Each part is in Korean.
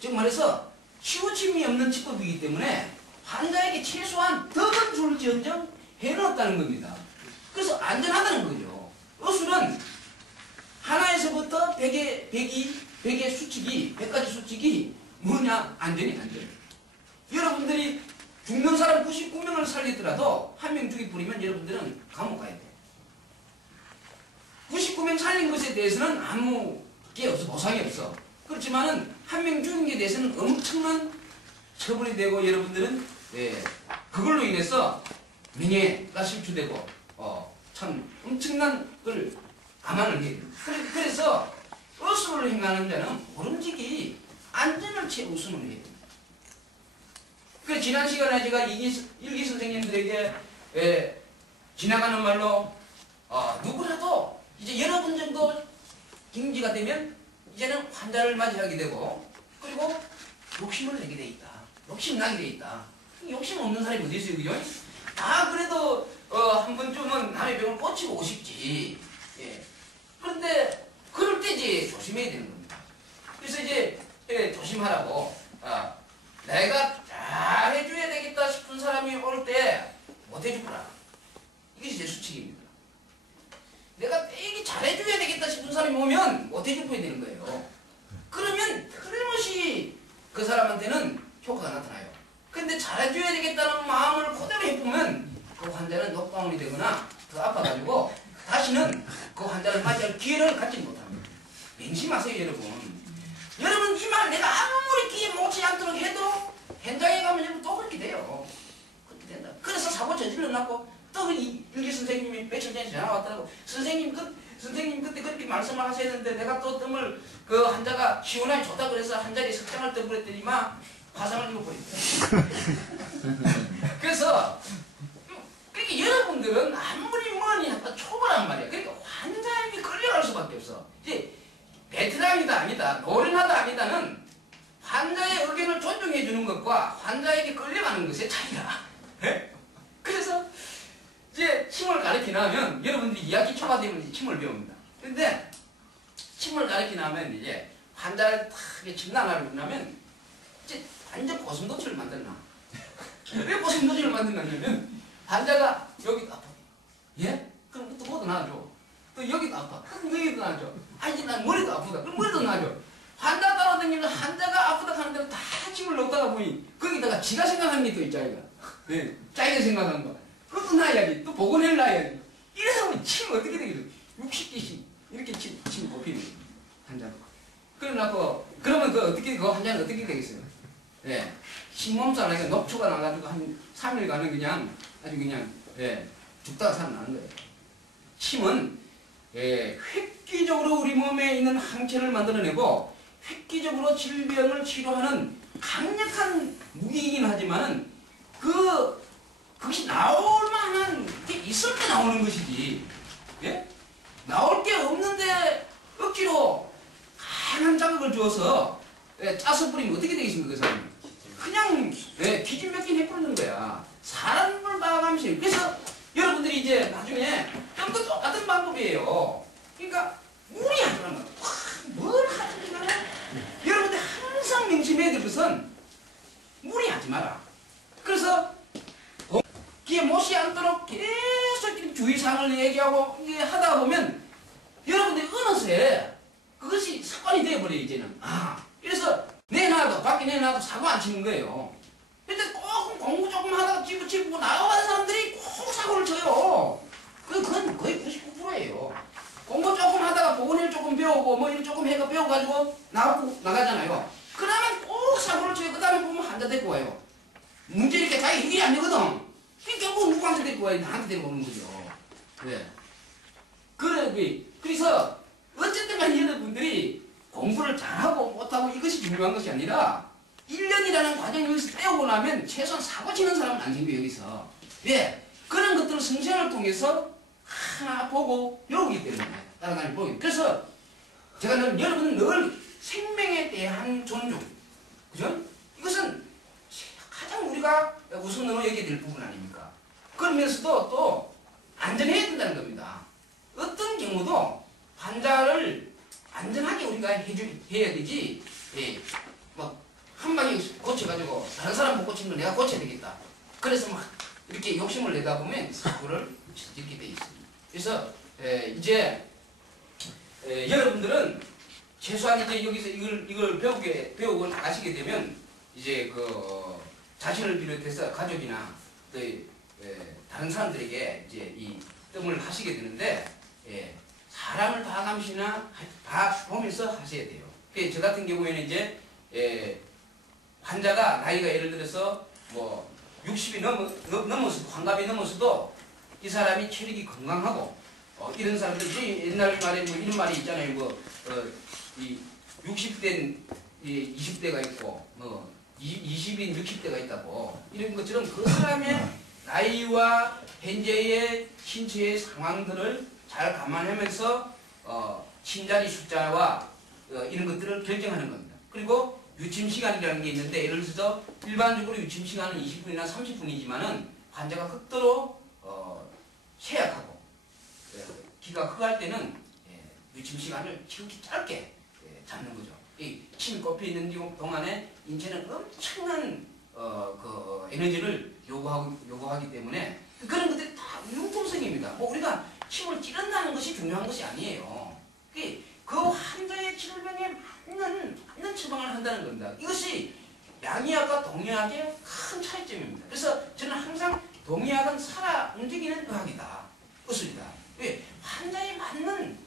즉 말해서 치우침이 없는 치법이기 때문에 환자에게 최소한 덕은 줄지언정 해는 없다는 겁니다. 그래서 안전하다는 거죠. 의술은 하나에서부터 100의 수칙이 100가지 수칙이 뭐냐? 안전이 안전. 여러분들이 죽는 사람 99명을 살리더라도 한 명 죽여버리면 여러분들은 감옥 가야 돼. 99명 살린 것에 대해서는 아무 게 없어. 보상이 없어. 그렇지만은 한 명 죽인 게 대해서는 엄청난 처벌이 되고 여러분들은 그걸로 인해서 명예가 실추되고 참 엄청난 걸 감안을 해야 됩니다. 그래서 의술을 행하는 자는 모름지기 안전을 최우선으로 해야 됩니다. 그 지난 시간에 제가 일기 선생님들에게 지나가는 말로 누구라도 이제 여러분 정도 경지가 되면 이제는 환자를 맞이하게 되고 그리고 욕심을 내게 돼 있다. 욕심나게 돼 있다. 욕심 없는 사람이 어디 있어요, 그죠? 그래도 한 번쯤은 남의 병을 고치고 싶지. 예. 그런데 그럴 때 이제 조심해야 되는 겁니다. 그래서 이제 조심하라고 내가 잘해줘야 되겠다 싶은 사람이 올 때 못해주거라. 이것이 제 수칙입니다. 내가 되게 잘해줘야 되겠다 싶은 사람이 오면 못해줘야 되는 거예요. 그러면 틀림없이 그 사람한테는 효과가 나타나요. 근데 잘해줘야 되겠다는 마음을 그대로 해보면 그 환자는 녹방울이 되거나 더 아파가지고 다시는 그 환자를 맞이할 기회를 갖지 못합니다. 명심하세요, 여러분. 여러분 이 말 내가 아무리 귀에 묻지 않도록 해도 현장에 가면 여러분 또 그렇게 돼요. 그렇게 된다. 그래서 사고 저질러놨고 또 일기 선생님이 며칠 전에 전화 왔더라고. 선생님 그때 그렇게 말씀을 하셔야 되는데 내가 또 뜸을 그 환자가 시원하게 좋다 그래서 한 자리에 석장을 떠버렸더니 막 화상을 입어버렸다. 그래서 그러니까 여러분들은 아무리 뭐니 하다 초보란 말이야. 그러니까 환자에게 끌려갈 수밖에 없어. 이제 베테랑이다 아니다, 노련하다 아니다는 환자의 의견을 존중해 주는 것과 환자에게 끌려가는 것의 차이다. 네? 그래서 이제 침을 가르치려면 여러분들이 이야기 초가 되면 이제 침을 배웁니다. 근데 침을 가르치려면 이제 환자를 탁 침낭하려고 하면 이제 완전 고슴도치를 만들나. 왜 고슴도치를 만드냐면 환자가 여기도 아파. 예? 그럼 또 뭐도 놔줘. 또 여기도 아파. 그럼 여기도 놔줘. 아니 난 머리도 아프다. 그럼 머리도 놔줘. 환자 따라다니면 환자가 아프다 하는 대로 다 침을 넣다가 보니 거기다가 지가 생각하는 게 또 있지 아이가. 네. 자기가 생각하는 거. 그것도 놔야지. 또 보건을 놔야지. 이래서 보면 침 어떻게 되겠어. 60개씩 이렇게 침 뽑히는 거예요. 환자가. 그래놓고 그러면 그 환자는 어떻게 되겠어요? 예. 신몸살 하니까 녹초가 나가지고 한 3일간은 그냥 아주 그냥 죽다가 살아나는 거예요. 침은 획기적으로 우리 몸에 있는 항체를 만들어내고 획기적으로 질병을 치료하는 강력한 무기이긴 하지만은 그것이 나올 만한 게 있을 때 나오는 것이지. 예? 나올 게 없는데 억지로 강한 자극을 주어서 짜서 뿌리면 어떻게 되겠습니까, 그 사람이? 그냥 기진맥진 해버리는 거야. 사람을 봐가면서. 그래서 여러분들이 이제 나중에 또 똑같은 방법이에요. 그러니까 무리하지 말고 뭘 하든 간에 여러분들 항상 명심해야 될 것은 무리하지 마라. 그래서 귀에 못이 않도록 계속 주의사항을 얘기하고 하다 보면 여러분들이 어느새 그것이 습관이 되어버려요, 이제는. 그래서 내놔도 밖에 내놔도 사고 안 치는 거예요. 근데 꼭 공부 조금 하다가 찌부찌부 나가는 사람들이 꼭 사고를 쳐요. 그건 거의 99%예요. 공부 조금 하다가 보건일 조금 배우고 뭐 일 조금 해가 배워가지고 나가잖아요. 그러면 꼭 사고를 쳐요. 그 다음에 보면 환자 데리고 와요. 문제 이렇게 자기 해결이 안 되거든. 결국 누구한테 데리고 와요? 나한테 데리고 오는 거죠. 네. 그래서 어쨌든 간에 여러분들이 공부를 잘하고 못하고 이것이 중요한 것이 아니라 1년이라는 과정을 여기서 빼오고 나면 최소한 사고 치는 사람은 안 생겨요, 여기서. 예. 그런 것들을 성생을 통해서 하나 보고 배우기 때문에 따라가니 보기. 그래서 제가 여러분은 늘 생명에 대한 존중. 그죠? 이것은 가장 우리가 우선으로 여겨야 될 부분 아닙니까? 그러면서도 또 안전해야 된다는 겁니다. 어떤 경우도 환자를 안전하게 우리가 해야 되지, 고쳐가지고 다른 사람 못 고친 거 내가 고쳐야 되겠다. 그래서 막 이렇게 욕심을 내다 보면 사고를 저지르게 돼 있습니다. 그래서 이제 여러분들은 최소한 이제 여기서 이걸 배우고 나가시게 되면 이제 그 자신을 비롯해서 가족이나 또 다른 사람들에게 이제 이 뜸을 하시게 되는데 사람을 봐감시나 보면서 하셔야 돼요. 저 같은 경우에는 이제 환자가 나이가 예를 들어서 뭐 60이 넘어서도 환갑이 넘어서도 이 사람이 체력이 건강하고 이런 사람들 이제 옛날 말에 뭐 이런 말이 있잖아요. 이 60대는 20대가 있고 뭐 20인 60대가 있다고 이런 것처럼 그 사람의 나이와 현재의 신체의 상황들을 잘 감안하면서 침자리 숫자와 이런 것들을 결정하는 겁니다. 그리고 유침 시간이라는 게 있는데 예를 들어서 일반적으로 유침 시간은 20분이나 30분이지만은 환자가 극도로 쇠약하고 기가 흑할 때는 유침 시간을 지극히 짧게 잡는 거죠. 이 침이 꼽혀 있는 동안에 인체는 엄청난 그 에너지를 요구하기 때문에 그런 것들이 다 융통성입니다. 뭐 우리가 침을 찌른다는 것이 중요한 것이 아니에요. 그 환자의 질병에 맞는 처방을 한다는 겁니다. 이것이 양의학과 동의학의 큰 차이점입니다. 그래서 저는 항상 동의학은 살아 움직이는 의학이다. 의술이다. 왜? 환자에 맞는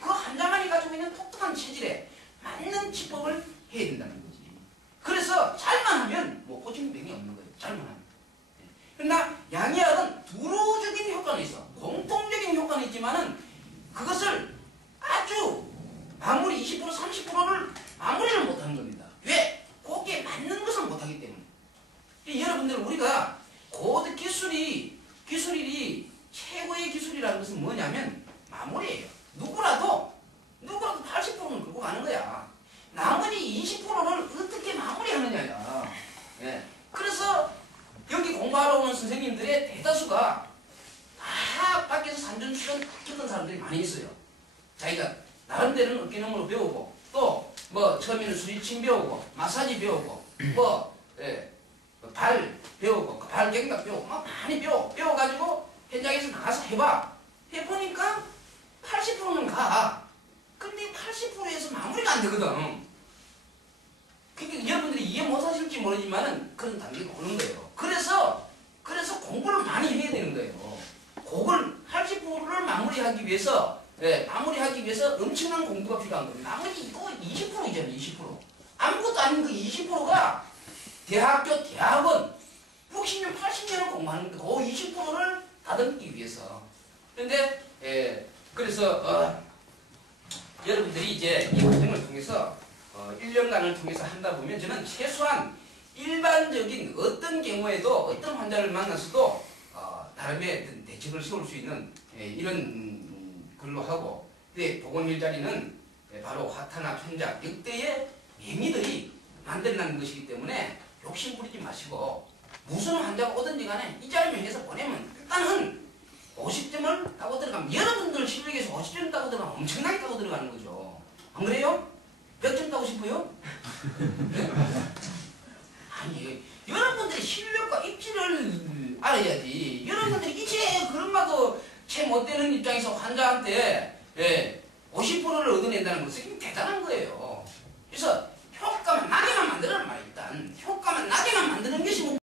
그 환자만이 가지고 있는 독특한 체질에 맞는 치법을 해야 된다는 거지. 그래서 잘만 하면 뭐 고치는 병이 없는 거예요. 잘만 하면. 그러나 양의학은 두루적인 효과는 있어. 공통적인 효과는 있지만은 그것을 아주 마무리 20% 30%를 마무리를 못하는 겁니다. 왜? 거기에 맞는 것을 못하기 때문에. 여러분들 우리가 고대 기술이 최고의 기술이라는 것은 뭐냐면 마무리예요. 누구라도 80%는 긁고 가는 거야. 나머지 20%를 어떻게 마무리하느냐야. 그래서 여기 공부하러 오는 선생님들의 대다수가 다 밖에서 산전수전 겪은 사람들이 많이 있어요. 자기가 나름대로는 어깨너머로 배우고 또 뭐 처음에는 수리침 배우고 마사지 배우고 발 배우고 발 갱각 배우고 막 많이 배워가지고 현장에서 나가서 해보니까 80%는 가. 근데 80%에서 마무리가 안 되거든. 그러니까 여러분들이 이해 못하실지 모르지만은 그런 단계가 오는 거예요. 그래서 공부를 많이 해야 되는 거예요. 그걸 80%를 마무리하기 위해서 엄청난 공부가 필요한 겁니다. 나머지 이거 20%잖아요. 20%. 아무것도 아닌 그 20%가 대학원 60년, 80년을 공부하는 건데 그 20%를 다듬기 위해서. 그런데 그래서 여러분들이 이제 이 과정을 통해서 1년간을 통해서 한다 보면 저는 최소한 일반적인 어떤 경우에도 어떤 환자를 만나서도 나름의 어떤 대책을 세울 수 있는 이런 걸로 하고, 보건 일자리는 바로 화타나 편작 역대의 명의들이 만들어낸 것이기 때문에 욕심 부리지 마시고 무슨 환자가 오든지 간에 이 자리만 해서 보내면 일단은 50점을 따고 들어가면 여러분들 실력에서 50점 따고 들어가면 엄청나게 따고 들어가는 거죠. 안 그래요? 몇 점 따고 싶어요? 네? 아니, 여러분들의 실력과 입지를 알아야지. 여러분들이 이제 그런 말도 채 못되는 입장에서 환자한테 50%를 얻어낸다는 것은 대단한 거예요. 그래서